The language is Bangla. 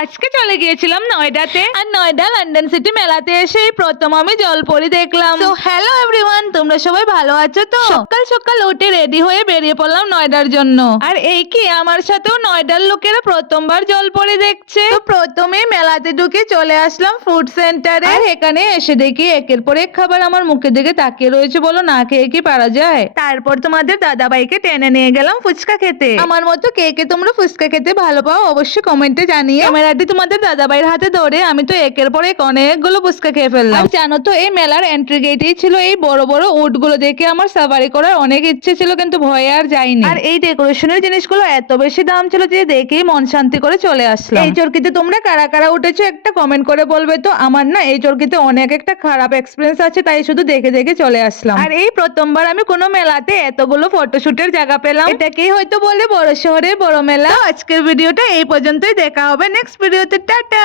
আজকে চলে গিয়েছিলাম নয়ডাতে, আর নয়ডা লন্ডন সিটি মেলাতে এসে প্রথম আমি জলপরি দেখলাম। তো হ্যালো এভরিওয়ান, তোমরা সবাই ভালো আছো তো? সকাল সকাল উঠে রেডি হয়ে বেরিয়ে পড়লাম নয়ডার জন্য। আর এই কি আমার সাথেও নয়ডার লোকেরা প্রথমবার জলপরি দেখছে। তো প্রথমে মেলাতে ঢুকে চলে আসলাম ফুড সেন্টারে। আর এখানে এসে দেখি একের পর এক খাবার আমার মুখের দিকে তাকিয়ে রয়েছে, বলো না খেয়ে কি পারা যায়। তারপর তোমাদের দাদাভাইকে টেনে নিয়ে গেলাম ফুচকা খেতে। আমার মতো কে কে তোমরা ফুচকা খেতে ভালো পাও অবশ্যই কমেন্টে জানিয়ে। ক্যামেরাটি তোমাদের দাদাভাইয়ের হাতে ধরে আমি তো একের পর এক অনেকগুলো ফুচকা খেয়ে ফেললাম। আর জানো তো এই মেলার এন্ট্রি গেটেই ছিল এই বড় বড় উট গুলো, দেখে আমার সাফারি করার অনেক ইচ্ছে ছিল কিন্তু ভয়ে আর যাইনি। আর এই ডেকোরেশনের জিনিসগুলো এত বেশি দাম ছিল যে দেখেই মন শান্তি করে চলে আসলাম। এই চরকিতে তোমরা কারা কারা উঠেছো একটা কমেন্ট করে বলবে তো। আমার না এই চরকিতে অনেক একটা খারাপ এক্সপিরিয়েন্স আছে, তাই শুধু দেখে দেখে চলে আসলাম। আর এই প্রথমবার আমি কোনো মেলাতে এতগুলো ফটোশুটের জায়গা পেলাম। এটাকেই হয়তো বলে বড় শহরে বড় মেলা। তো আজকের ভিডিওটা এই পর্যন্তই, দেখা হবে নেক্সট ভিডিওতে। টাটা।